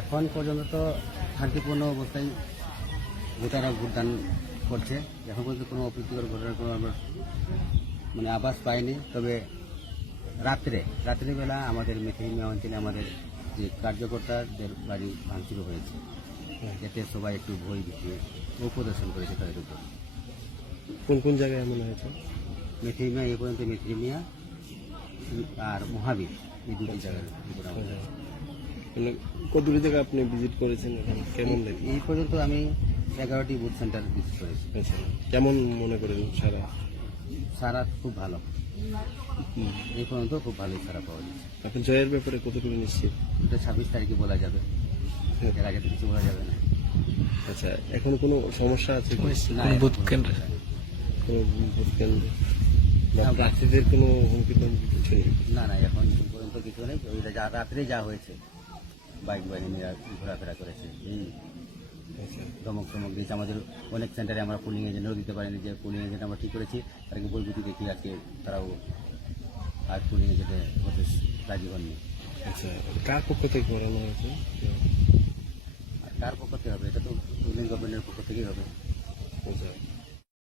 এখন পর্যন্ত তো শান্তিপূর্ণ অবস্থায় ভোটাররা ভোটদান করছে। এখন পর্যন্ত কোনো অপ্রীতিকর ঘটনার কোনো আমরা মানে আভাস পাইনি। তবে রাত্রিবেলা আমাদের মেথিমা অঞ্চলে আমাদের যে কার্যকর্তাদের বাড়ি ভাঙচুর হয়েছে, এতে সবাই একটু ভয় ভীতি প্রদর্শন করেছে তাদের উপর। কোন কোন জায়গায় এমন হয়েছে? মেথিমা এই পর্যন্ত মেথিমিয়া আর মহাবীর এই দুটি জায়গার উপর আমাদের। মানে কতগুলি জায়গা আপনি ভিজিট করেছেন, এখন কেমন দেখেন? এই পর্যন্ত আমি 11টি বুথ সেন্টার ভিজিট করেছি। আচ্ছা, কেমন মনে করেন সারা? সারা খুব ভালো, এই পর্যন্ত খুব ভালোই সারা পাওয়া যাচ্ছে। এখন জয়ের ব্যাপারে কতটুকু নিশ্চিত? এটা 26 তারিখে বলা যাবে, এর আগে তো কিছু বলা যাবে না। আচ্ছা, এখন কোনো সমস্যা আছে কি? না, কোন বুথ কেন্দ্রে? কোনো ভোট কেন্দ্র বা না, প্রার্থীদের কোনো হুমকি টুমকি কিছু নেই? না না, এখন পর্যন্ত কিছু নেই। ওই রাত্রে যা হয়েছে, বাইক বাহিনীরা ঘোরাফেরা করেছে, এই আচ্ছা, ধমক দিয়েছে। আমাদের অনেক সেন্টারে আমরা পুলিং এজেন্টও দিতে পারিনি, যে পুলিং এজেন্ট আমরা ঠিক করেছি, তাদেরকে বৈদ্যুতিক দেখি আজকে তারাও আর পুলিং এজেন্টে হতে রাজি হননি। আচ্ছা, কার পক্ষ থেকে করানো হয়েছে? আর কার পক্ষ থেকে হবে? এটা তো ইউনিয়ন গভর্নমেন্টের পক্ষ থেকেই হবে। আচ্ছা,